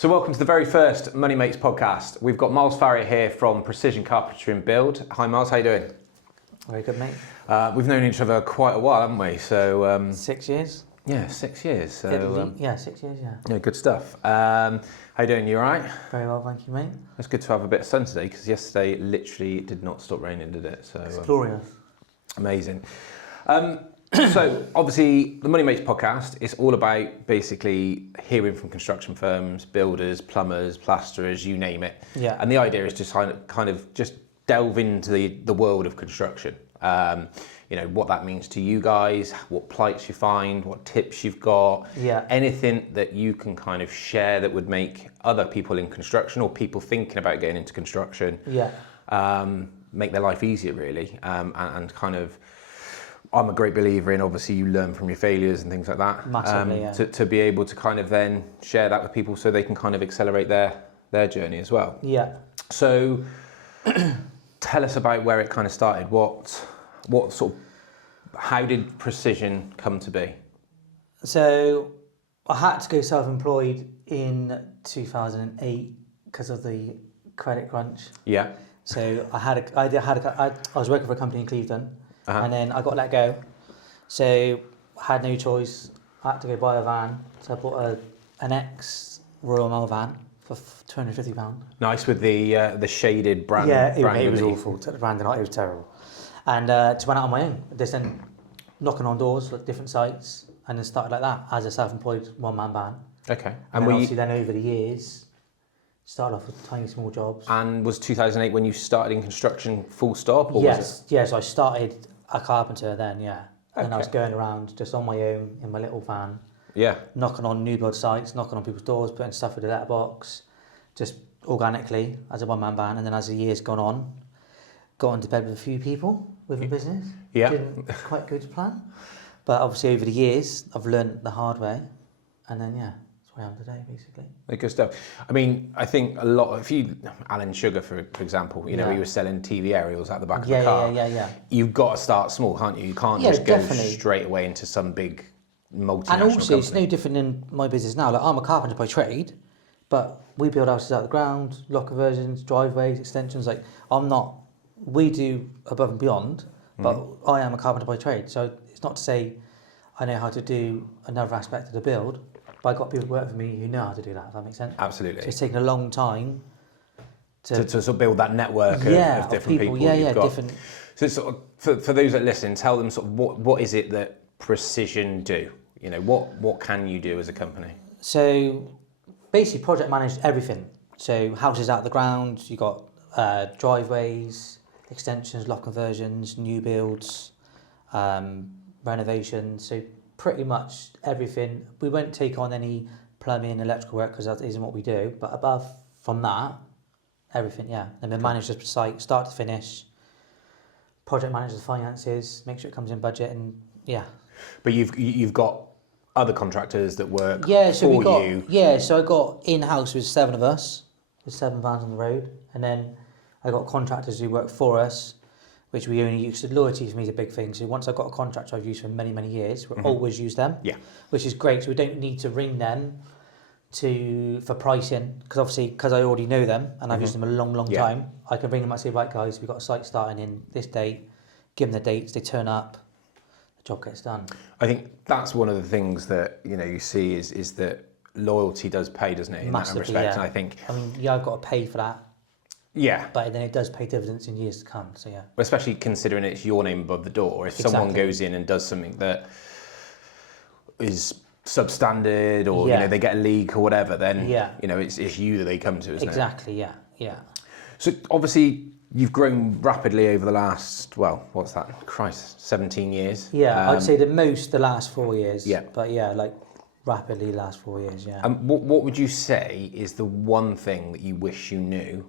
So welcome to the very first Money Mates podcast. We've got Miles Farrier here from Precision Carpentry and Build. Hi Miles, how you doing? Very good, mate. We've known each other quite a while, haven't we? So 6 years. yeah, 6 years. So 6 years. Yeah. yeah, good stuff. How you doing? You all right? Very well, thank you, mate. It's good to have a bit of sun today because yesterday literally did not stop raining, did it? So It's glorious. amazing. So obviously the Money Mates podcast is all about basically hearing from construction firms, builders, plumbers, plasterers, you name it. Yeah. And the idea is just kind of just delve into the world of construction. You know, what that means to you guys, what plights you find, what tips you've got, Yeah. anything that you can kind of share that would make other people in construction or people thinking about getting into construction, Yeah. make their life easier really, and kind of, I'm a great believer in obviously you learn from your failures and things like that. Massively, yeah. To be able to kind of then share that with people so they can kind of accelerate their journey as well. Yeah. So tell us about where it kind of started. What sort of, how did Precision come to be? So I had to go self-employed in 2008 because of the credit crunch. Yeah. So I was working for a company in Cleveland, and then I got let go. So I had no choice. I had to go buy a van. So I bought an ex-Royal Mail van for £250. Nice with the shaded brand. Yeah, it was underneath. awful. Took the brand out, it was terrible. And just went out on my own. Just then knocking on doors at different sites, and then started like that as a self-employed one-man band. Okay. And then obviously then over the years, started off with tiny small jobs. And was 2008 when you started in construction full stop? Or Yes, was it? yeah. So I started a carpenter then, yeah. And then I was Okay. going around just on my own in my little van, Yeah. knocking on new build sites, knocking on people's doors, putting stuff in the letterbox, just organically as a one-man band. And then as the years gone on, got into bed with a few people with a business. Yeah. Didn't quite go to plan. But obviously over the years, I've learned the hard way. And then, yeah, that's where I am today, basically. Good stuff. I mean, I think a lot of, Alan Sugar, for example, you know, Yeah. he was selling TV aerials out the back of Yeah, the car. yeah. You've got to start small, can't you? You can't Yeah, just go definitely. straight away into some big multinational And also, it's company. no different in my business now. Like, I'm a carpenter by trade, but we build houses out of the ground, lock conversions, driveways, extensions. Like, we do above and beyond, but I am a carpenter by trade. So it's not to say I know how to do another aspect of the build, but I've got people who work for me who know how to do that, if that makes sense. Absolutely. So it's taken a long time to sort of build that network of different people you've got. different. So sort of, for those that listen, tell them sort of what is it that Precision do? You know, what can you do as a company? So basically project manage everything. So houses out of the ground, you got driveways, extensions, loft conversions, new builds, renovations. So pretty much everything. We won't take on any plumbing, electrical work because that isn't what we do. But above from that, everything, yeah. And then manage the site, start to finish. Project manage the finances, make sure it comes in budget, and yeah. But you've got other contractors that work so for you. Yeah, so I got in-house with 7 of us, with 7 vans on the road, and then I got contractors who work for us, which we only use. So loyalty for me is a big thing. So once I've got a contractor I've used for many, many years, we'll always use them. Yeah. Which is great. So we don't need to ring them for pricing, because I already know them and I've used them a long Yeah. time. I can ring them and say, right guys, we've got a site starting in this date, give them the dates, they turn up, the job gets done. I think that's one of the things that you see is that loyalty does pay, doesn't it? In Massively, that respect, yeah. and I think I've got to pay for that, yeah, but then it does pay dividends in years to come. So yeah. especially considering it's your name above the door. If someone Exactly. goes in and does something that is substandard or Yeah. they get a leak or whatever, then Yeah. it's you that they come to, isn't it? Exactly. Yeah. Yeah. So obviously you've grown rapidly over the last, well, what's that? Christ, 17 years. Yeah. I'd say the last 4 years. Yeah. But yeah, like rapidly the last 4 years. Yeah. What would you say is the one thing that you wish you knew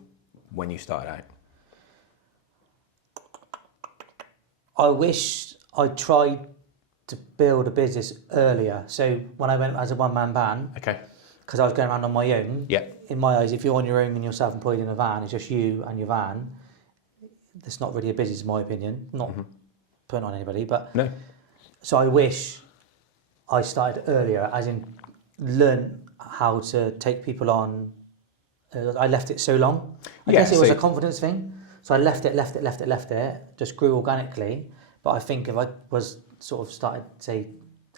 when you started out? I wish I tried to build a business earlier. So when I went as a one-man band, Okay. because I was going around on my own, Yeah. in my eyes, if you're on your own and you're self-employed in a van, it's just you and your van, it's not really a business in my opinion. Not putting on anybody, but No. so I wish I started earlier, as in learn how to take people on. I left it so long. I Yeah, guess it was so- a confidence thing. So I left it, just grew organically. But I think if I was sort of started, say,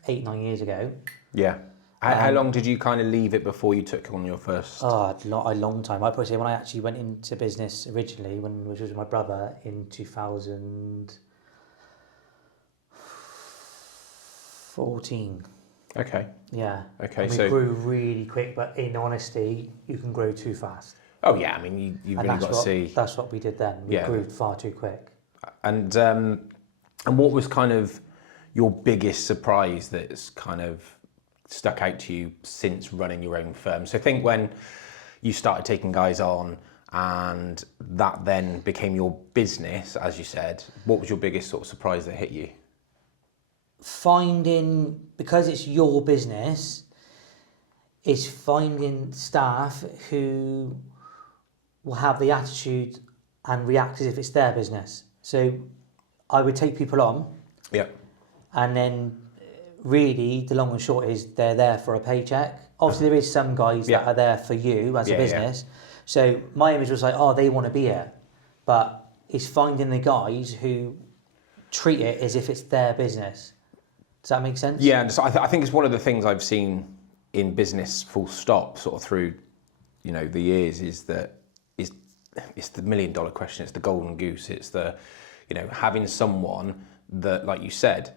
8-9 years ago. Yeah. How long did you kind of leave it before you took on your first? A long time. I'd probably say when I actually went into business originally, which was with my brother in 2014. Okay. Yeah. Okay, And we so- grew really quick, but in honesty, you can grow too fast. Oh yeah, I mean you've And really got to see. that's what we did then. We Yeah. grew far too quick. And what was kind of your biggest surprise that's kind of stuck out to you since running your own firm? So think when you started taking guys on and that then became your business, as you said, what was your biggest sort of surprise that hit you? Finding, because it's your business, is finding staff who will have the attitude and react as if it's their business. So I would take people on, Yeah. and then really the long and short is they're there for a paycheck. Obviously there is some guys that are there for you as a business. So my image was like, oh, they want to be here. But it's finding the guys who treat it as if it's their business. Does that make sense? Yeah, and so I think it's one of the things I've seen in business full stop sort of through, the years is that it's the $1 million question. It's the golden goose. It's the, having someone that, like you said,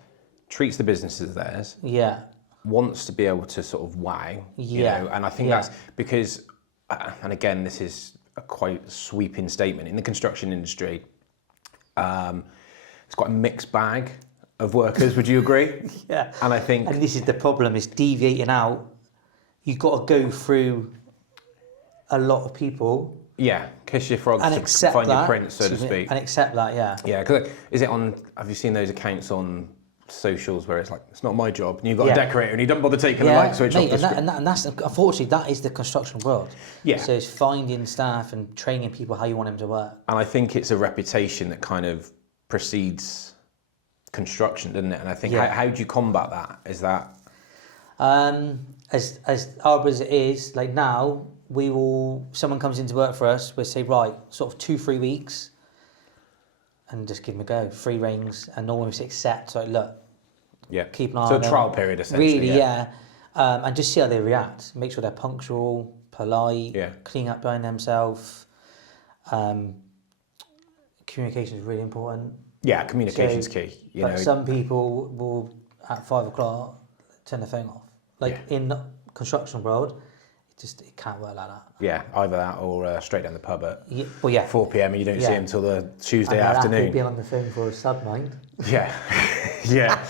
treats the business as theirs. Yeah. Wants to be able to sort of wow. And I think that's because, and again, this is a quite sweeping statement in the construction industry. It's quite a mixed bag of workers. Would you agree? Yeah. And I think, and this is the problem: is deviating out. You've got to go through a lot of people. yeah, kiss your frogs And to accept find that, your prince, so to speak. And accept that, yeah. Yeah, because is it on? Have you seen those accounts on socials where it's like, it's not my job, and you've got a decorator, and you don't bother taking the light switch mate, off the and that's unfortunately that is the construction world. Yeah. So it's finding staff and training people how you want them to work. And I think it's a reputation that kind of precedes construction, doesn't it? And I think how do you combat that? Is that As hard as it is, like now someone comes into work for us, we'll say, right, sort of 2-3 weeks, and just give them a go, free reins, and almost accept, like, look, keep an eye on them. So a trial period, essentially. Really, and just see how they react. Make sure they're punctual, polite, clean up behind themselves. Communication is really important. Yeah, communication's key. Some people will, at 5 o'clock, turn their phone off. In the construction world, it can't work like that. Yeah, either that or straight down the pub at 4 p.m. and you don't see him until the Tuesday afternoon. Be on the phone for a sub mind. Yeah, yeah.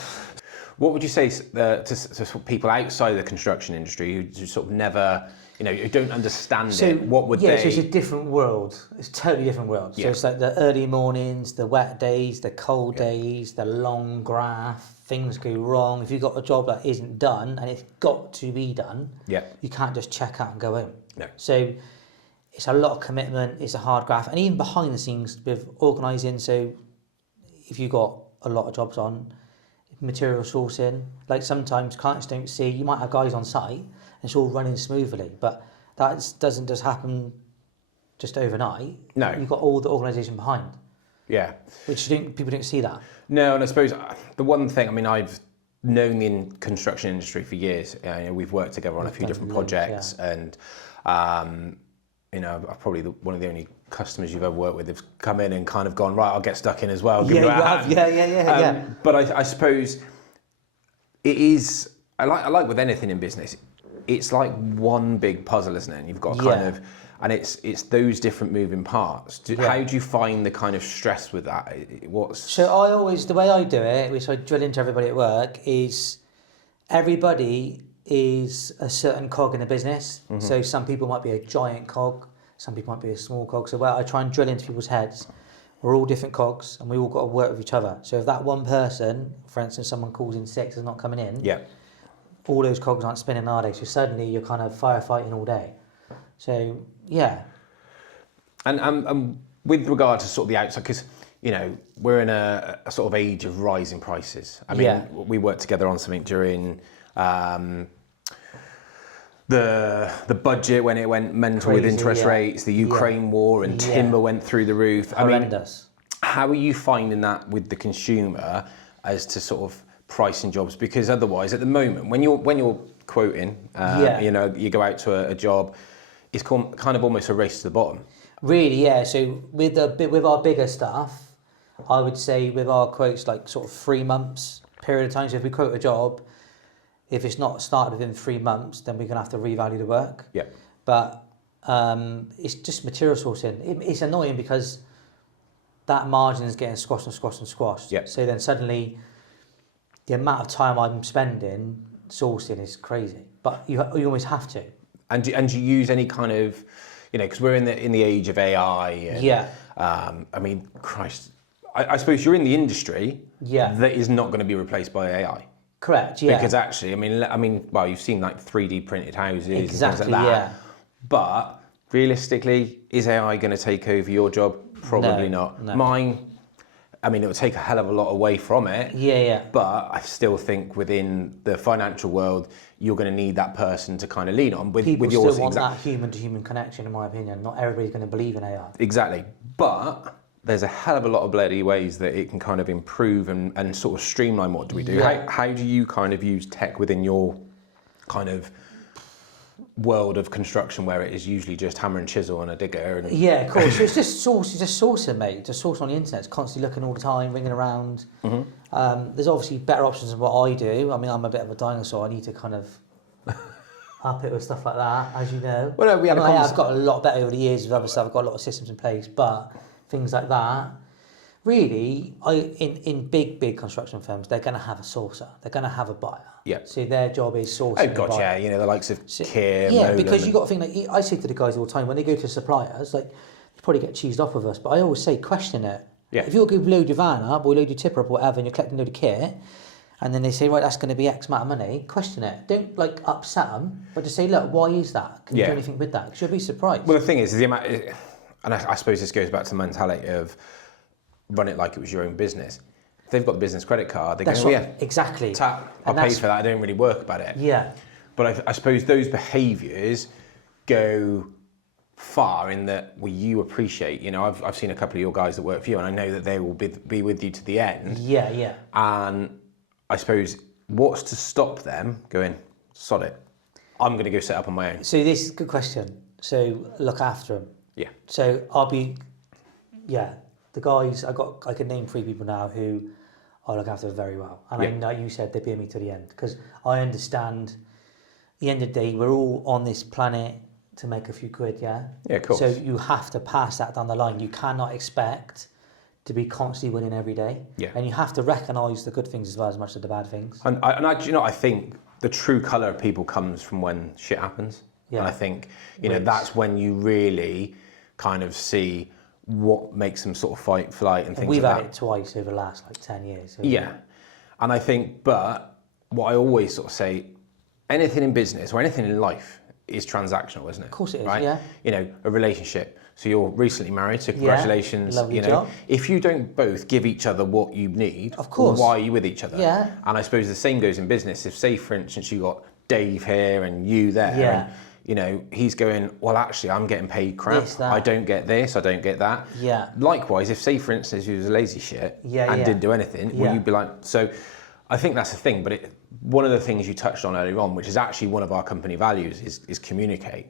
What would you say to people outside of the construction industry who sort of never, who don't understand it? What would they? So it's a different world. It's a totally different world. So it's like the early mornings, the wet days, the cold days, the long graph. Things go wrong. If you've got a job that isn't done and it's got to be done, you can't just check out and go home. No. So it's a lot of commitment. It's a hard graph, and even behind the scenes with organising. So if you've got a lot of jobs on, material sourcing, like sometimes clients don't see. You might have guys on site and it's all running smoothly, but that doesn't just happen just overnight. No. You've got all the organisation behind. Yeah. Which people don't see that. No, and I suppose the one thing, I've known the construction industry for years. We've worked together on a few different projects, and I'm probably one of the only customers you've ever worked with have come in and kind of gone, right, I'll get stuck in as well. Give you a hand. Yeah. But I suppose it is. I like with anything in business, it's like one big puzzle, isn't it? And you've got kind of. And it's those different moving parts. How do you find the kind of stress with that? So the way I do it, which I drill into everybody at work, is everybody is a certain cog in the business. Mm-hmm. So some people might be a giant cog, some people might be a small cog. So I try and drill into people's heads. We're all different cogs, and we all got to work with each other. So if that one person, for instance, someone calls in sick, is not coming in, all those cogs aren't spinning, are they? So suddenly you're kind of firefighting all day. So, yeah. And with regard to sort of the outside, because, we're in a sort of age of rising prices. We worked together on something during the budget when it went mental with Crazy, interest yeah. rates, the Ukraine war, and Yeah. timber went through the roof. I mean, Horrendous. how are you finding that with the consumer as to sort of pricing jobs? Because otherwise, at the moment, when you're quoting, Yeah. you know, you go out to a job, it's kind of almost a race to the bottom. Really, yeah. So with our bigger stuff, I would say with our quotes like sort of 3 months period of time. So if we quote a job, if it's not started within 3 months, then we're gonna have to revalue the work. Yeah. But it's just material sourcing. It's annoying because that margin is getting squashed and squashed and squashed. Yeah. So then suddenly, the amount of time I'm spending sourcing is crazy. But you always have to. And do you use any kind of, you know, because we're in the age of AI. And, Yeah. I mean, Christ, I suppose you're in the industry. Yeah. That is not going to be replaced by AI. Correct. Yeah. Because actually, I mean, well, you've seen like 3D printed houses and Exactly, things like that. yeah. But realistically, is AI going to take over your job? Probably No, not. no. Mine, I mean, it will take a hell of a lot away from it. Yeah, yeah. But I still think within the financial world, you're going to need that person to kind of lean on with People yours. still want that human-to-human connection, in my opinion. Not everybody's going to believe in AI. Exactly. But there's a hell of a lot of bloody ways that it can kind of improve and sort of streamline what do we do. Yeah. How do you kind of use tech within your kind of world of construction where it is usually just hammer and chisel and a digger? And Yeah, of course. So it's just sourcing, mate. Just source on the internet. It's constantly looking all the time, ringing around. There's obviously better options than what I do. I mean, I'm a bit of a dinosaur. I need to kind of up it with stuff like that, as you know. Well, no, I've got a lot better over the years with other stuff. I've got a lot of systems in place, but things like that. Really, in big construction firms, they're going to have a sourcer. They're going to have a buyer. Yeah. So their job is sourcing. Oh God, yeah, you know, the likes of Kier, Yeah, Nolan because and- you got to think, like, I say to the guys all the time, when they go to suppliers, like, you probably get cheesed off with us, but I always say, question it. Yeah. If you're going to load your van up or load your tipper up or whatever, and you're collecting a load of kit, and then they say, right, that's going to be X amount of money, question it. Don't, like, upset them, but just say, look, why is that? Can you Yeah. do anything with that? Because you'll be surprised. Well, the thing is, the amount, and I suppose this goes back to the mentality of run it like it was your own business. If they've got the business credit card, they go, That's oh, what, yeah, exactly. tap, I'll And pay that's- for that. I don't really work about it. Yeah. But I suppose those behaviours go far in that you appreciate. You know, I've seen a couple of your guys that work for you, and I know that they will be with you to the end. Yeah, yeah. And I suppose what's to stop them going, sod it, I'm going to go set up on my own. So this is a good question. So look after them. Yeah. So the guys, I can name 3 people now who I look after very well. And I Yeah. know you said they'd be with me to the end, because I understand at the end of the day, we're all on this planet to make a few quid, yeah? Yeah, of course. So you have to pass that down the line. You cannot expect to be constantly winning every day. Yeah. And you have to recognise the good things as well as much as the bad things. And you know, I think the true colour of people comes from when shit happens. Yeah. And I think, you know, that's when you really kind of see what makes them sort of fight, flight and things We've like had that. it twice over the last 10 years. So Yeah. And I think, but what I always sort of say, anything in business or anything in life is transactional, isn't it? Of course it is, right? yeah. You know, a relationship. So you're recently married, so congratulations. lovely you know, job. if you don't both give each other what you need, Of course. why are you with each other? Yeah. And I suppose the same goes in business. If, say, for instance, you got Dave here and you there, Yeah. and, you know, he's going, well, actually, I'm getting paid crap. This, that. I don't get this, I don't get that. Yeah. Likewise, if, say, for instance, you was a lazy shit Yeah, and yeah. didn't do anything, Yeah. well, you'd be like, so I think that's the thing. But one of the things you touched on earlier on, which is actually one of our company values, is communicate.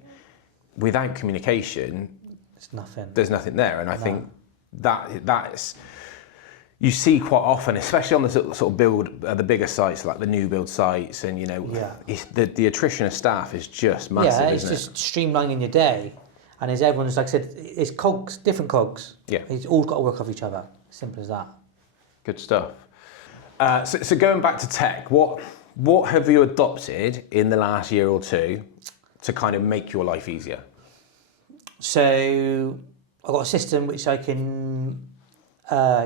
Without communication, It's nothing. there's nothing there. And I think that's you see quite often, especially on the sort of build the bigger sites like the new build sites, and you know, Yeah. the attrition of staff is just massive, Yeah, it's isn't just streamlining your day. And as everyone's, like I said, it's cogs, different cogs. Yeah. It's all got to work off each other. Simple as that. Good stuff. So going back to tech, what have you adopted in the last year or two to kind of make your life easier? So I've got a system which I can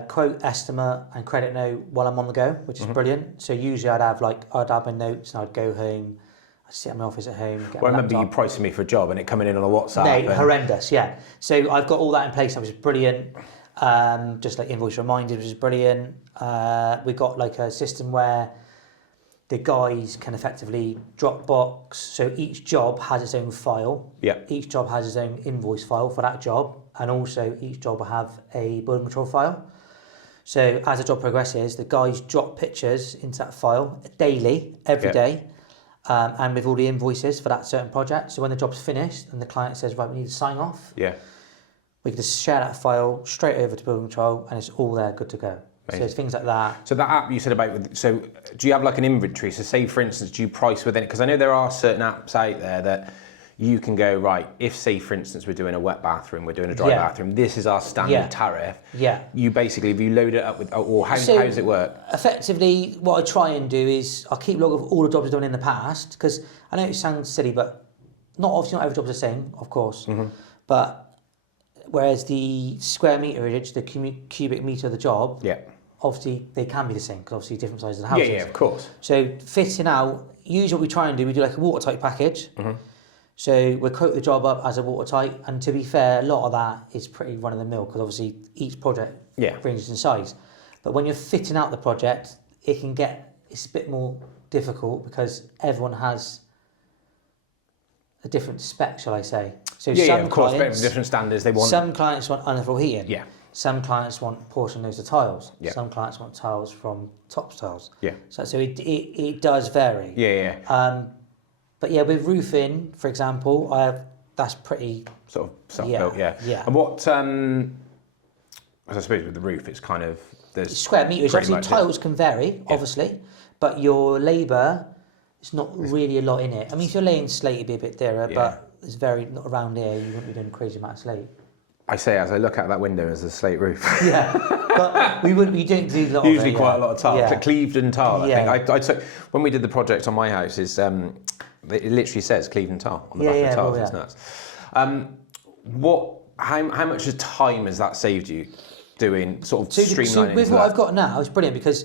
quote, estimate and credit note while I'm on the go, which is brilliant. So usually I'd have my notes and I'd go home, I'd sit in my office at home, get Well, I my remember you laptop. pricing me for a job and it coming in on a WhatsApp. No, and- horrendous, yeah. So I've got all that in place, which is brilliant. Just like invoice reminders, which is brilliant. We've got like a system where the guys can effectively Dropbox. So each job has its own file. Yeah. Each job has its own invoice file for that job, and also each job will have a building control file. So as the job progresses, the guys drop pictures into that file daily, every day, and with all the invoices for that certain project. So when the job's finished and the client says, right, we need to sign off, we can just share that file straight over to building control, and it's all there, good to go. Amazing. So it's things like that. So that app you said about, so do you have like an inventory? So say, for instance, do you price within it? Because I know there are certain apps out there that you can go, right, if say, for instance, we're doing a wet bathroom, we're doing a dry bathroom, this is our standard tariff. Yeah. You basically, if you load it up with, or how does it work? Effectively, what I try and do is I'll keep log of all the jobs I've done in the past, because I know it sounds silly, but obviously not every job's the same, of course. But whereas the square meterage, the cubic meter of the job, obviously they can be the same, because obviously different sizes of the houses. Yeah, of course. So fitting out, usually what we try and do, we do like a watertight package. So we quote the job up as a watertight, and to be fair, a lot of that is pretty run of the mill, because obviously each project ranges in size. But when you're fitting out the project, it's a bit more difficult, because everyone has a different spec, shall I say. So some of course, clients, different standards they want. Some clients want underfloor heating. Yeah. Some clients want portion loads of tiles. Yeah. Some clients want tiles from top tiles. Yeah. So it does vary. Yeah. But yeah, with roofing, for example, that's pretty sort of self-built. Yeah. And what? I suppose with the roof, it's kind of there's square meters. Obviously, tiles can vary, obviously, but your labour, it's not really a lot in it. I mean, if you're laying slate, it'd be a bit dearer, but it's not around here. You wouldn't be doing a crazy amount of slate. I say as I look out that window as a slate roof. But we don't do a lot Usually of it. quite a lot of tile. Yeah. Clevedon tile, I think. I took when we did the project on my house. It literally says Clevedon tile on the back of the tiles. It's nuts. How much of time has that saved you doing sort of streamlining? So with what I've got now, it's brilliant, because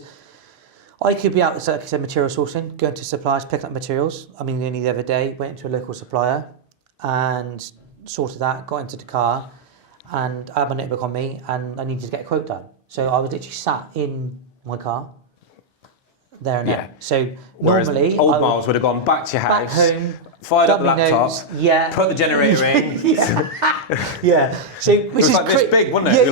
I could be out, like I said, material sourcing, going to suppliers, picking up materials. I mean, only the other day, went to a local supplier and sorted that, got into the car, and I had my notebook on me, and I needed to get a quote done. So I was literally sat in my car, there and there. So whereas normally, old Miles would have gone back to your house, fired up the laptop, put the generator in. So it was like this big, wasn't it?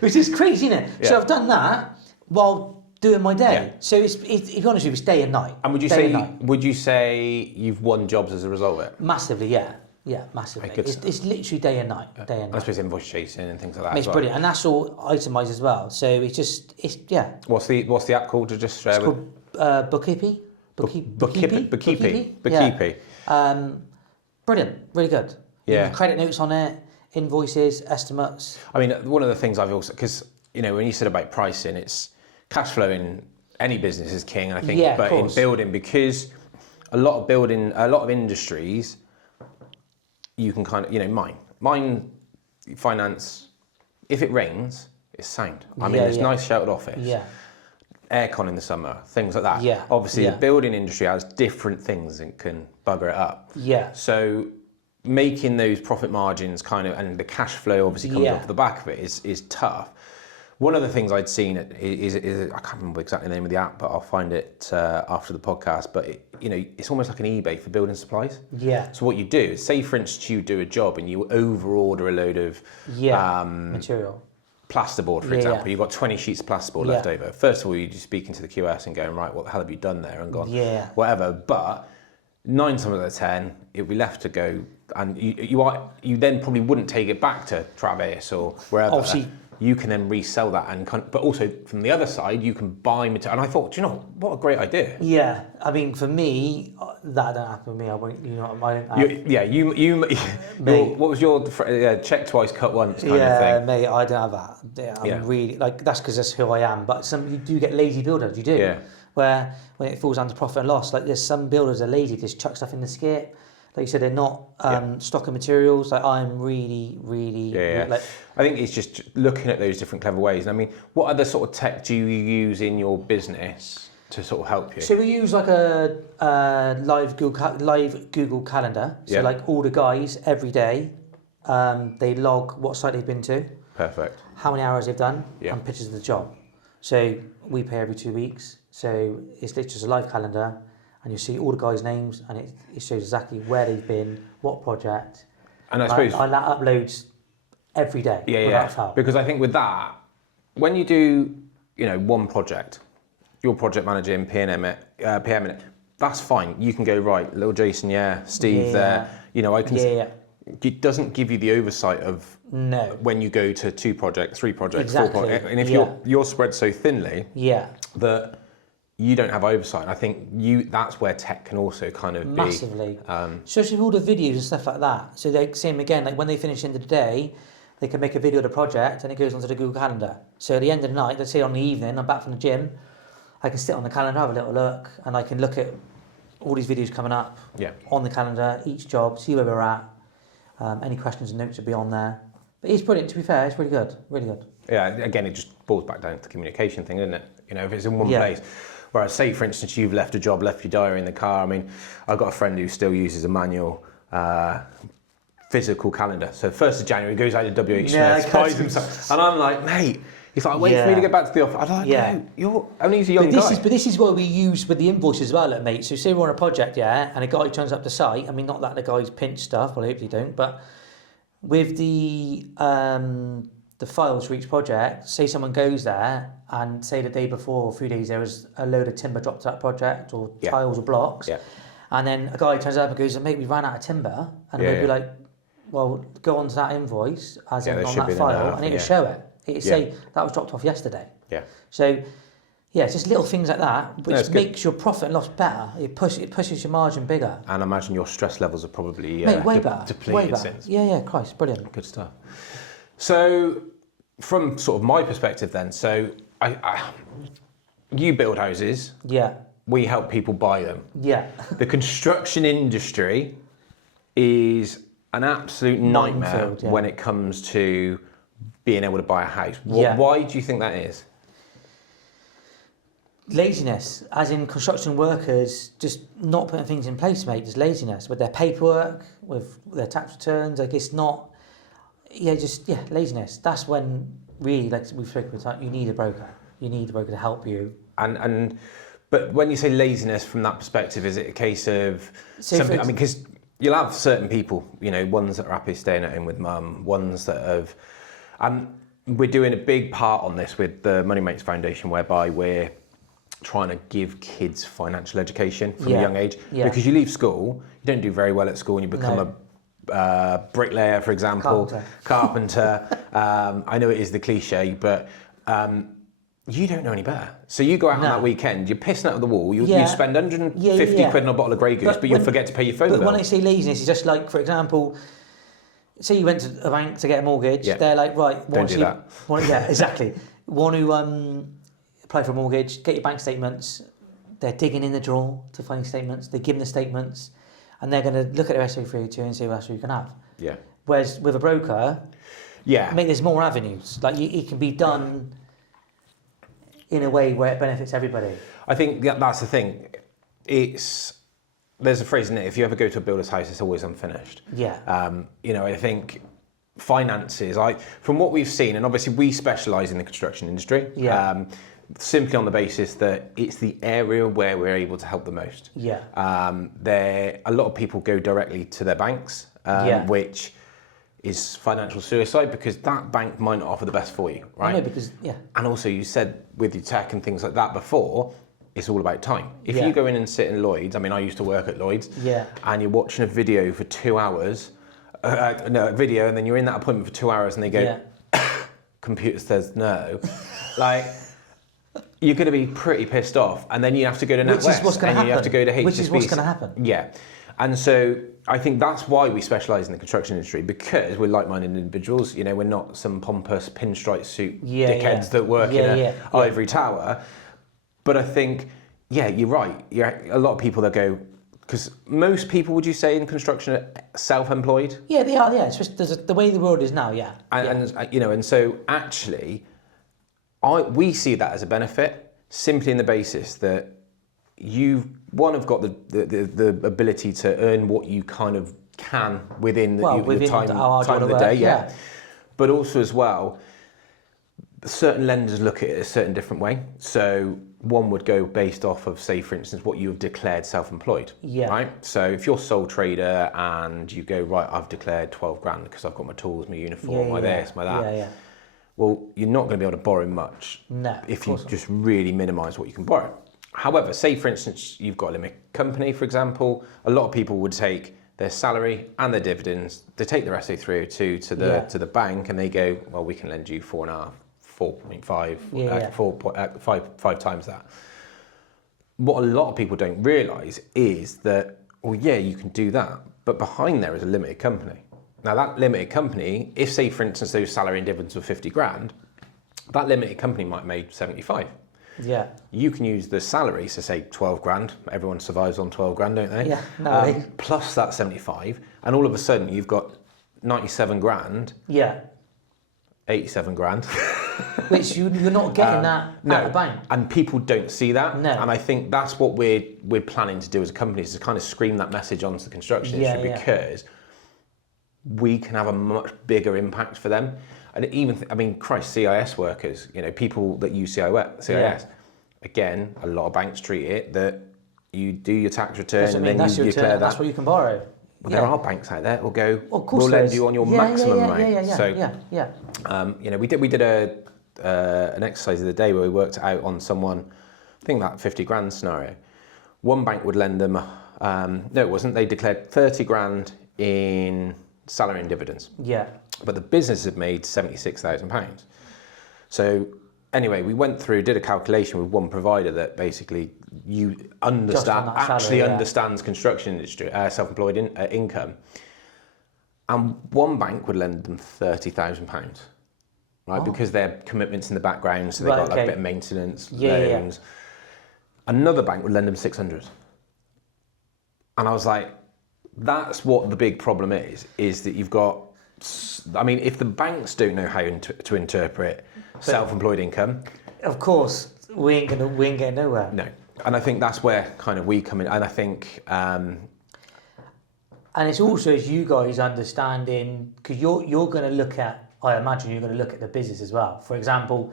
Which is crazy, isn't it? So I've done that while doing my day. So it's to be honest with you, it's day and night. And would you say you've won jobs as a result of it? Massively, yeah. Yeah, massively. It's literally day and night. I suppose invoice chasing and things like that. It's brilliant, and that's all itemised as well. So it's What's the app called to just share with? Called Bookkeepy. Bookkeepy. Brilliant, really good. Yeah. You have credit notes on it, invoices, estimates. I mean, one of the things I've also, because when you said about pricing, it's cash flow in any business is king, I think. But in building, because a lot of industries, you can kind of, mine finance, if it rains, it's sound. I mean, it's nice sheltered office. Yeah. Aircon in the summer, things like that. Yeah. Obviously, the building industry has different things that can bugger it up. Yeah. So making those profit margins and the cash flow obviously comes off the back of it is tough. One of the things I'd seen is I can't remember exactly the name of the app, but I'll find it after the podcast. But it's almost like an eBay for building supplies. Yeah. So what you do is, say for instance you do a job and you over order a load of material, plasterboard for example. You've got 20 sheets of plasterboard left over. First of all, you're just speaking to the QS and going, right, what the hell have you done there, and gone whatever. But 9 times out of 10, it'll be left to go, and you then probably wouldn't take it back to Travis or wherever. Obviously, you can then resell that, but also from the other side, you can buy material. And I thought, do you know what a great idea? Yeah, I mean, for me, that don't happen with me. I won't, what was your check twice, cut once kind of thing? Yeah, mate, I don't have that. I'm really that's because that's who I am. But you do get lazy builders. You do. Yeah. Where when it falls down to profit and loss, like there's some builders are lazy, just chuck stuff in the skip. Like you said, they're not stocking materials. Like I'm really. I think it's just looking at those different clever ways. And I mean, what other sort of tech do you use in your business to sort of help you? So we use like a live Google Calendar. So like all the guys every day, they log what site they've been to. Perfect. How many hours they've done, and pictures of the job. So we pay every 2 weeks. So it's literally just a live calendar, and you see all the guys' names, and it shows exactly where they've been, what project. And I suppose I uploads every day. Without fail. Because I think with that, when you do, one project, your project manager in PM it, that's fine. You can go, right, little Jason, Steve there. I can. It doesn't give you the oversight of when you go to 2 projects, 3 projects, 4 projects, and if you're spread so thinly that you don't have oversight. I think that's where tech can also kind of massively, especially with all the videos and stuff like that. So they same again, like when they finish the end of the day, they can make a video of the project and it goes onto the Google Calendar. So at the end of the night, let's say on the evening, I'm back from the gym, I can sit on the calendar, have a little look, and I can look at all these videos coming up on the calendar, each job, see where we're at. Any questions and notes will be on there. But it's brilliant, to be fair, it's really good, really good. Yeah, again, it just boils back down to the communication thing, isn't it? If it's in one place. Whereas, say, for instance, you've left a job, left your diary in the car. I mean, I've got a friend who still uses a manual physical calendar. So 1st of January, goes out to WH Smith, buys himself. And I'm like, mate, he's like, wait for me to get back to the office. I'm like, no, you're only a young guy. But this is what we use with the invoice as well, mate. So say we're on a project, and a guy turns up to site. I mean, not that the guys pinch stuff, well, I hope they don't, but with the files for each project, say someone goes there and say the day before or 3 days there was a load of timber dropped to that project or tiles or blocks, and then a guy turns up and goes, mate, we ran out of timber, and we'll be like, well, go onto that invoice as in on that file, and it'll show it. It'll say that was dropped off yesterday. So it's just little things like that, which makes your profit and loss better. It pushes your margin bigger. And I imagine your stress levels are probably way better. Depleted since. Yeah, Christ, brilliant. Good stuff. So, from sort of my perspective then, you build houses. Yeah. We help people buy them. Yeah. The construction industry is an absolute nightmare when it comes to being able to buy a house. Why do you think that is? Laziness, as in construction workers just not putting things in place, mate. Just laziness with their paperwork, with their tax returns. Like it's not, laziness. That's when really, like we've spoken about, you need a broker. You need a broker to help you. But when you say laziness from that perspective, is it a case of because you'll have certain people, ones that are happy staying at home with mum, ones that have, and we're doing a big part on this with the Money Mates Foundation, whereby we're trying to give kids financial education from a young age. Because you leave school, you don't do very well at school, and you become a bricklayer, for example, carpenter. I know it is the cliche, but you don't know any better. So you go out on that weekend, you're pissing out of the wall, you spend 150 quid on a bottle of Grey Goose, but you'll forget to pay your phone bill. But when I say laziness, it's just like, for example, say you went to a bank to get a mortgage, they're like, right, don't do that. Exactly. Want to apply for a mortgage, get your bank statements, they're digging in the drawer to find statements, they give them the statements, and they're going to look at their SO302 and see what else you can have. Yeah. Whereas with a broker, there's more avenues. Like it can be done in a way where it benefits everybody. I think that's the thing. There's a phrase in it, if you ever go to a builder's house, it's always unfinished. Yeah. I think finances, from what we've seen, and obviously we specialise in the construction industry, simply on the basis that it's the area where we're able to help the most. Yeah. A lot of people go directly to their banks, which is financial suicide, because that bank might not offer the best for you, right? I know, because, And also you said with your tech and things like that before, it's all about time. If you go in and sit in Lloyd's, I used to work at Lloyd's, and you're watching a video for 2 hours, a video, and then you're in that appointment for 2 hours and they go, computer says no, you're going to be pretty pissed off, and then you have to go to NatWest, and you have to go to HSBC. Which is what's going to happen. Yeah. And so I think that's why we specialise in the construction industry, because we're like-minded individuals. We're not some pompous pinstripe suit dickheads that work in an ivory tower. But I think, you're right. A lot of people that go, because most people, would you say, in construction are self-employed? Yeah, they are. Yeah, it's just the way the world is now. Yeah. And so actually, we see that as a benefit, simply in the basis that you've got the ability to earn what you kind of can within the time of the day, but also as well, certain lenders look at it a certain different way. So one would go based off of, say, for instance, what you have declared self-employed. Yeah. Right. So if you're sole trader and you go, right, I've declared 12 grand because I've got my tools, my uniform, my this, my that. Yeah. Well, you're not going to be able to borrow much if you just really minimise what you can borrow. However, say for instance, you've got a limited company, for example, a lot of people would take their salary and their dividends, they take their SA302 to the bank and they go, well, we can lend you 4.5, 4.5, five times that. What a lot of people don't realise is that, well, yeah, you can do that, but behind there is a limited company. Now that limited company, if say for instance those salary and dividends were 50 grand, that limited company might have made 75. Yeah. You can use the salary, so say 12 grand, everyone survives on 12 grand, don't they? Yeah, no. Plus that 75, and all of a sudden you've got 97 grand. Yeah. 87 grand. Which you're not getting that at the bank. And people don't see that. No. And I think that's what we're planning to do as a company, is to kind of scream that message onto the construction industry, because we can have a much bigger impact for them. And even, Christ, CIS workers, people that use CIS, again, a lot of banks treat it that you do your tax return and then you declare that. That's what you can borrow. Well, there are banks out there that will go, of course we'll lend you on your maximum rate. We did an exercise the other day where we worked out on someone, I think that 50 grand scenario. One bank would lend them, no it wasn't, they declared 30 grand in salary and dividends. Yeah. But the business had made £76,000. So anyway, we went through, did a calculation with one provider that basically understands construction industry, self-employed income. And one bank would lend them £30,000, right? Because they had commitments in the background, so they got like a bit of maintenance, loans. Another bank would lend them 600. And I was like, that's what the big problem is that you've got, if the banks don't know how to interpret self-employed income, of course, we ain't getting nowhere. No. And I think that's where kind of we come in. And I think... and it's also as you guys understanding, because you're going to look at, I imagine you're going to look at the business as well. For example,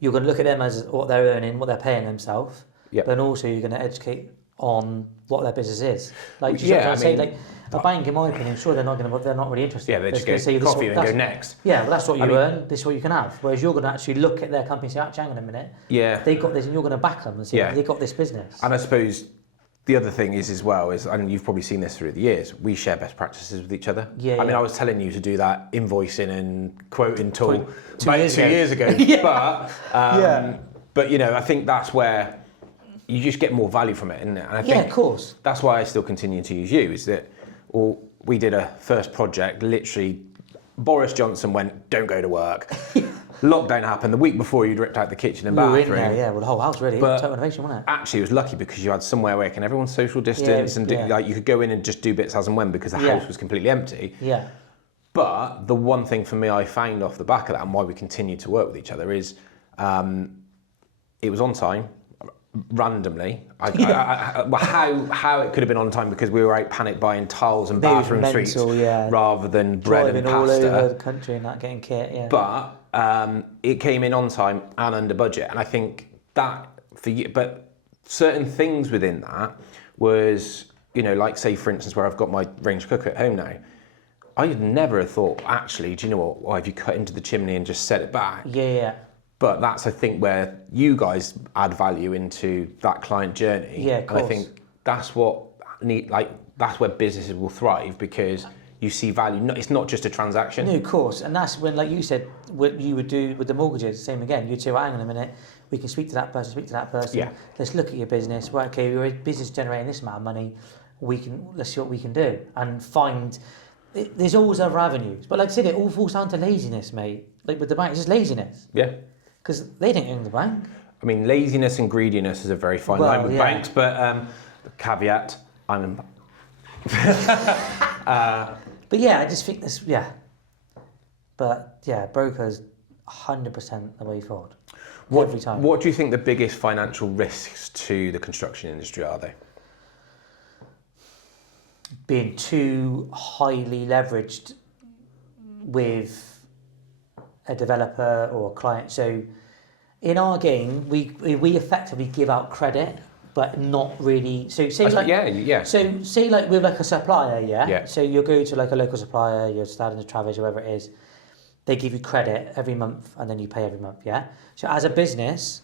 you're going to look at them as what they're earning, what they're paying themselves, but also you're going to educate on what their business is. Like, a bank, in my opinion, sure they're not really interested. Yeah, they just go coffee and go next. Yeah, well, that's what you earn. This is what you can have. Whereas you're going to actually look at their company and say, actually, hang on a minute. Yeah. They got this, and you're going to back them and say, they got this business. And I suppose the other thing is as well is, and you've probably seen this through the years, we share best practices with each other. Yeah. I was telling you to do that invoicing and quoting tool 2 years ago. Yeah. But I think that's where you just get more value from it, isn't it? And I think of course. That's why I still continue to use you, is that we did a first project, literally Boris Johnson went, don't go to work. Lockdown happened. The week before, you'd ripped out the kitchen and bathroom. We were in there, well, the whole house really. Total renovation, wasn't it? Actually, it was lucky because you had somewhere where everyone's social distance and you could go in and just do bits as and when because the house was completely empty. Yeah. But the one thing for me I found off the back of that and why we continue to work with each other is it was on time. Randomly, how it could have been on time because we were out panic buying tiles and bathroom suites rather than bread and pasta. Driving all over the country and not getting kit. But it came in on time and under budget, and I think that for you. But certain things within that was, like say for instance, where I've got my range cooker at home now. I'd never have thought, actually, do you know what? Why have you cut into the chimney and just set it back? Yeah. But that's, I think, where you guys add value into that client journey. Yeah, of course. And I think that's that's where businesses will thrive because you see value. It's not just a transaction. No, of course. And that's when, like you said, what you would do with the mortgages, same again. You'd say, well, hang on a minute, we can speak to that person. Yeah. Let's look at your business. Right, okay, your business generating this amount of money. Let's see what we can do and find. There's always other avenues. But like I said, it all falls down to laziness, mate. Like with the bank, it's just laziness. Yeah. Because they don't own the bank. Laziness and greediness is a very fine line with banks, but the caveat, But I just think this, But brokers, 100% the way forward. Every time. What do you think the biggest financial risks to the construction industry are, though? Being too highly leveraged with a developer or a client. So in our game, we effectively give out credit, but not really. So say like yeah. So say like with like a supplier, Yeah. So you'll go to like a local supplier, you're starting to Travis, whoever it is. They give you credit every month, and then you pay every month. Yeah. So as a business,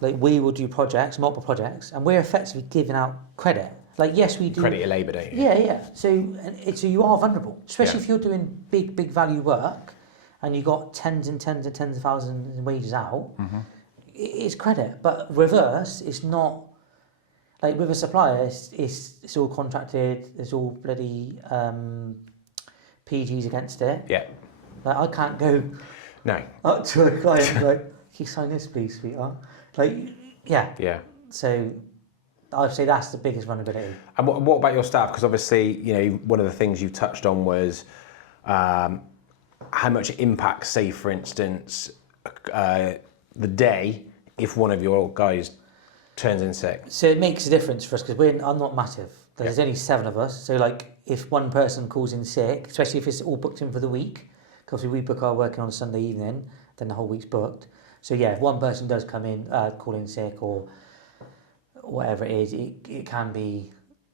like we will do projects, multiple projects, and we're effectively giving out credit. Like yes, we do Credit your labour, don't you? Yeah. So you are vulnerable, especially Yeah. if you're doing big value work, and you got tens and tens of thousands in wages out. Mm-hmm. It's credit, but reverse, it's not. Like with a supplier, it's all contracted. There's all bloody PGs against it. Yeah. Like I can't go No. up to a client and be like, "Can you sign this, please, sweetheart?" Like, yeah. Yeah. So I'd say that's the biggest vulnerability. And what about your staff? Because obviously, you know, one of the things you touched on was how much it impacts, say, for instance, the day if one of your guys turns in sick. So it makes a difference for us because I'm not massive. There's only 7 of us. So like if one person calls in sick, especially if it's all booked in for the week, because we book our working on a Sunday evening, then the whole week's booked. So yeah, if one person does come in, call in sick or whatever it is, it can be,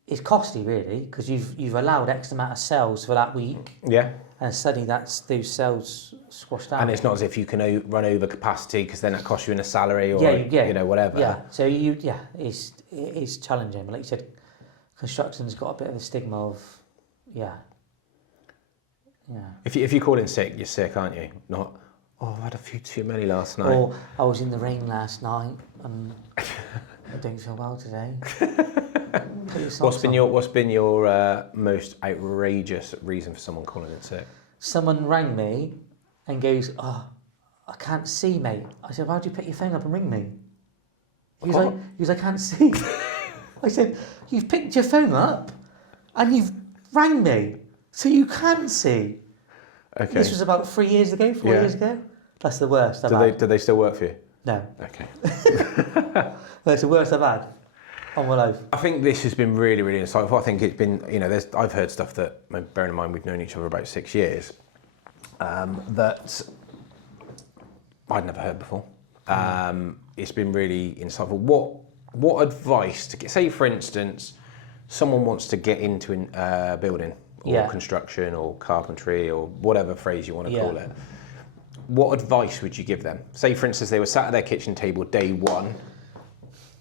it's costly really because you've allowed X amount of sales for that week. Yeah. And suddenly those sales squashed down. And it's not as if you can run over capacity because then that costs you in a salary or you know whatever. Yeah. So it's challenging. But like you said, construction's got a bit of a stigma of yeah. If you call in sick, you're sick, aren't you? Not I had a few too many last night. Or I was in the rain last night and I don't feel well today. What's been your most outrageous reason for someone calling in sick? Someone rang me and goes, "Oh, I can't see, mate." I said, "Why'd you pick your phone up and ring me?" He was like, "I can't see." I said, "You've picked your phone up and you've rang me, so you can't see." Okay. This was about 4 years ago. That's the worst I've had. Do they still work for you? No. Okay. That's the worst I've had on my life. I think this has been really, really insightful. I think it's been, you know, I've heard stuff that, bearing in mind we've known each other about 6 years, that I'd never heard before. It's been really insightful. What advice to get, say for instance, someone wants to get into building or construction or carpentry or whatever phrase you want to call it. What advice would you give them? Say for instance, they were sat at their kitchen table day one.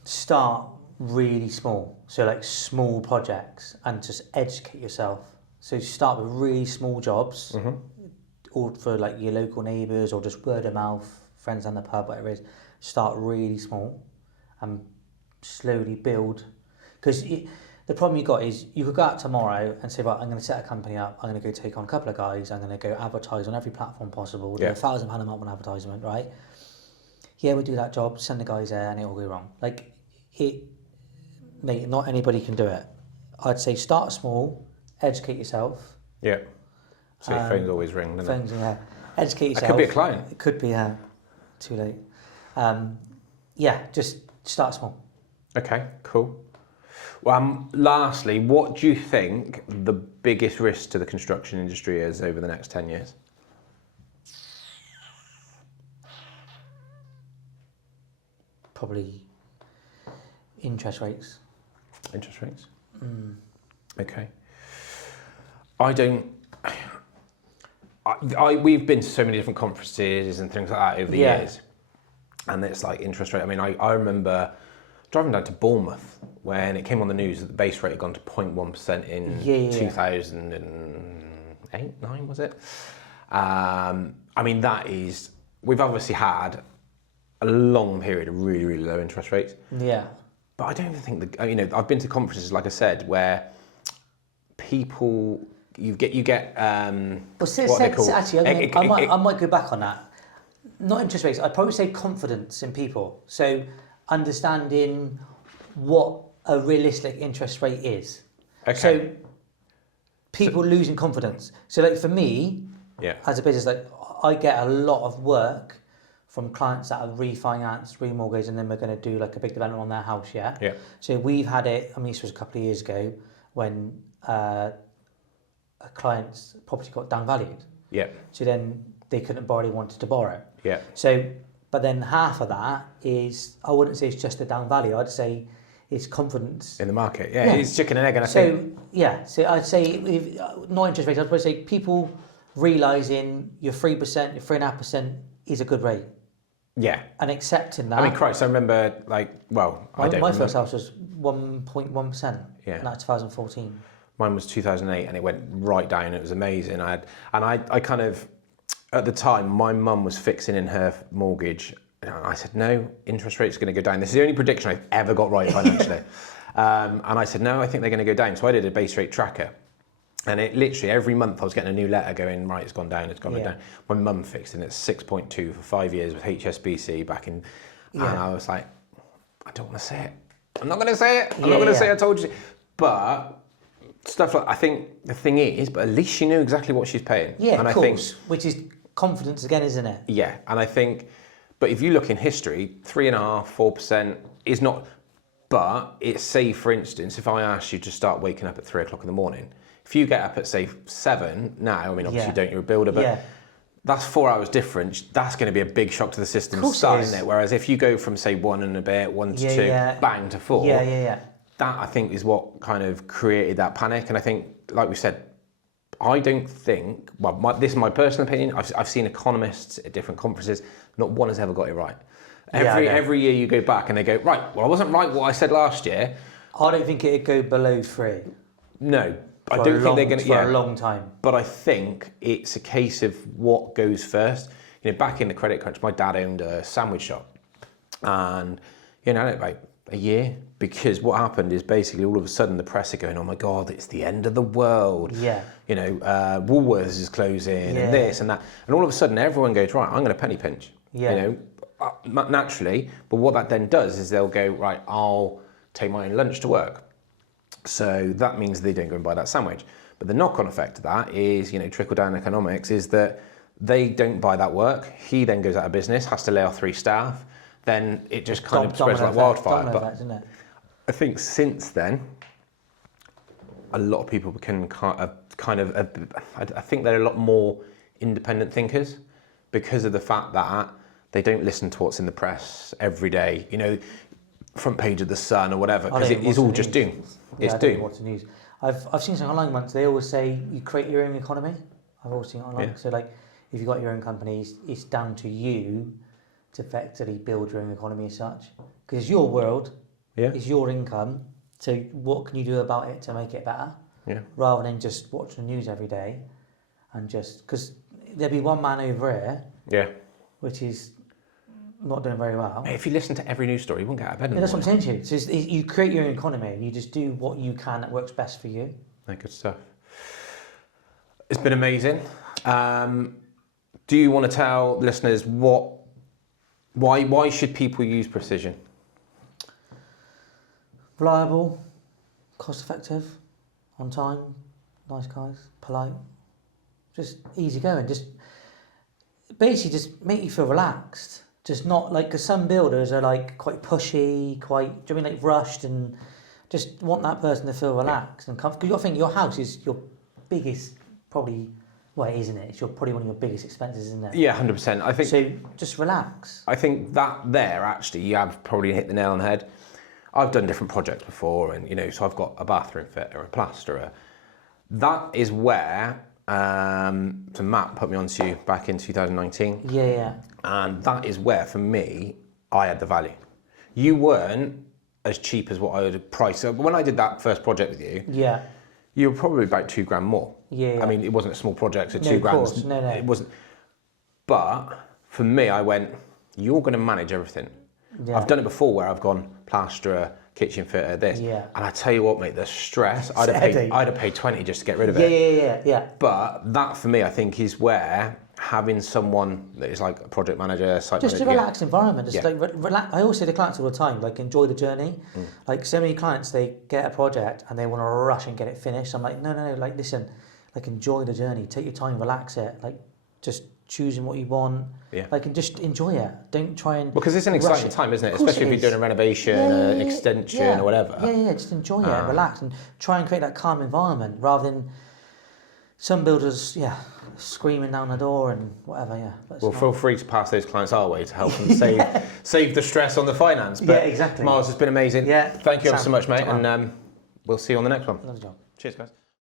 Start really small. So like small projects and just educate yourself. So start with really small jobs, or for like your local neighbours or just word of mouth, friends on the pub, whatever it is. Start really small and slowly build. Because the problem you got is you could go out tomorrow and say, right, I'm going to set a company up, I'm going to go take on a couple of guys, I'm going to go advertise on every platform possible, do £1,000 a month on advertisement, right? Yeah, we do that job, send the guys there and it will go wrong. Like, mate, not anybody can do it. I'd say start small, educate yourself. Yeah. So your phone's always ring, doesn't it? Educate yourself. It could be a client. It could be, too late. Just start small. Okay, cool. Lastly, what do you think the biggest risk to the construction industry is over the next 10 years? Probably interest rates. Interest rates? Mm. Okay. We've been to so many different conferences and things like that over the years. And it's like interest rate. I mean, I remember driving down to Bournemouth when it came on the news that the base rate had gone to 0.1% in 2008, 9 was it? I mean, we've obviously had a long period of really, really low interest rates. Yeah. But I don't even think I've been to conferences, like I said, where people, you get what are they called? Actually, I might go back on that. Not interest rates, I'd probably say confidence in people. So understanding what a realistic interest rate is. Okay. So people losing confidence. So like for me, as a business, like I get a lot of work from clients that have refinanced, remortgaged, and then we're going to do like a big development on their house, Yeah. So we've had it, this was a couple of years ago when a client's property got downvalued. Yeah. So then they couldn't borrow, they wanted to borrow. Yeah. So, but then half of that is, I wouldn't say it's just a down value. I'd say it's confidence In the market. Yeah, it's chicken and egg. And I think... So I'd say, if, not interest rates, I'd probably say people realising your 3%, your 3.5% is a good rate. Yeah. And accepting that. I mean, Christ, I remember, like, well, I don't My remember. first house was 1.1%. Yeah. And that's 2014. Mine was 2008 and it went right down. It was amazing. I kind of, at the time, my mum was fixing in her mortgage. And I said, no, interest rates are going to go down. This is the only prediction I've ever got right financially. And I said, no, I think they're going to go down. So I did a base rate tracker. And it literally, every month I was getting a new letter going, right, it's gone down, it's gone down. My mum fixed it, and it's 6.2 for 5 years with HSBC back in, and I was like, I don't want to say it. I'm not going to say it. I'm not going to say I told you. But stuff like, I think the thing is, but at least she knew exactly what she's paying. Yeah, and of course, which is confidence again, isn't it? Yeah, and I think, but if you look in history, 3.5%, 4% is not, but it's, say for instance, if I asked you to start waking up at 3 o'clock in the morning, if you get up at say 7 now, I mean obviously you don't, you're a builder, but that's 4 hours difference. That's going to be a big shock to the system start, isn't it? Whereas if you go from say 1 and a bit, 1 to 2, bang to 4, that I think is what kind of created that panic. And I think, like we said, I don't think, well, this is my personal opinion, I've seen economists at different conferences, not one has ever got it right. Every year you go back and they go, right, well I wasn't right what I said last year. I don't think it'd go below 3. No. I don't think they're going to, for a long time. But I think it's a case of what goes first. You know, back in the credit crunch, my dad owned a sandwich shop, and you know, like a year, because what happened is basically all of a sudden the press are going, oh my God, it's the end of the world. Yeah. You know, Woolworths is closing and this and that, and all of a sudden everyone goes, right, I'm going to penny pinch. Yeah. You know, naturally, but what that then does is they'll go, right, I'll take my own lunch to work. So that means they don't go and buy that sandwich. But the knock-on effect of that is, you know, trickle-down economics is that they don't buy that work. He then goes out of business, has to lay off 3 staff. Then it just kind of spreads like wildfire. But I think since then, a lot of people can I think they're a lot more independent thinkers because of the fact that they don't listen to what's in the press every day. You know, front page of the Sun or whatever, because it is all just doom. It's doom. What's the news? I've seen some online ones. They always say you create your own economy. I've always seen it online. So like, if you've got your own company, it's down to you to effectively build your own economy as such. Because it's your world, it's your income. So what can you do about it to make it better? Yeah. Rather than just watching the news every day, and just because there'll be one man over here. Yeah. Which is not doing very well. If you listen to every news story, you won't get out of bed. That's what I'm saying to you. So you create your own economy and you just do what you can that works best for you. Good stuff. It's been amazing. Do you want to tell listeners why should people use Precision? Reliable, cost effective, on time, nice guys, polite, just easy going. Just basically just make you feel relaxed. Just not like, because some builders are like quite pushy, quite, do you know what I mean, like rushed, and just want that person to feel relaxed and comfortable. Because you got to think your house is your biggest, probably, well, isn't it? It's probably one of your biggest expenses, isn't it? Yeah, 100%. I think so. Just relax. I think that there actually you have probably hit the nail on the head. I've done different projects before, and you know, so I've got a bathroom fitter, a plasterer. That is where so Matt put me onto you back in 2019. Yeah. And that is where, for me, I had the value. You weren't as cheap as what I would price. So when I did that first project with you, you were probably about $2,000 more. I mean, it wasn't a small project, so $2,000. No. It wasn't. But for me, I went, you're going to manage everything. I've done it before where I've gone plasterer, kitchen fitter, this. And I tell you what, mate, the stress, I'd have paid 20 just to get rid of it. Yeah. But that for me, I think, is where having someone that is like a project manager, site just manager, a relaxed environment. Just like relax. I always say to clients all the time, like, enjoy the journey. Like, so many clients, they get a project and they want to rush and get it finished. I'm like, no. Like, listen, like, enjoy the journey. Take your time, relax it. Like, just choosing what you want. Like, and just enjoy it. Don't try and because it's an exciting time, isn't it? Especially if you're doing a renovation, an extension, or whatever. Yeah. Just enjoy it, relax, and try and create that calm environment rather than Some builders, yeah, screaming down the door and whatever, yeah. But Well, feel free to pass those clients our way to help them save the stress on the finance. But yeah, exactly. Miles, it's been amazing. Yeah. Thank you ever so much, mate, Top man. and we'll see you on the next one. Lovely job. Cheers, guys.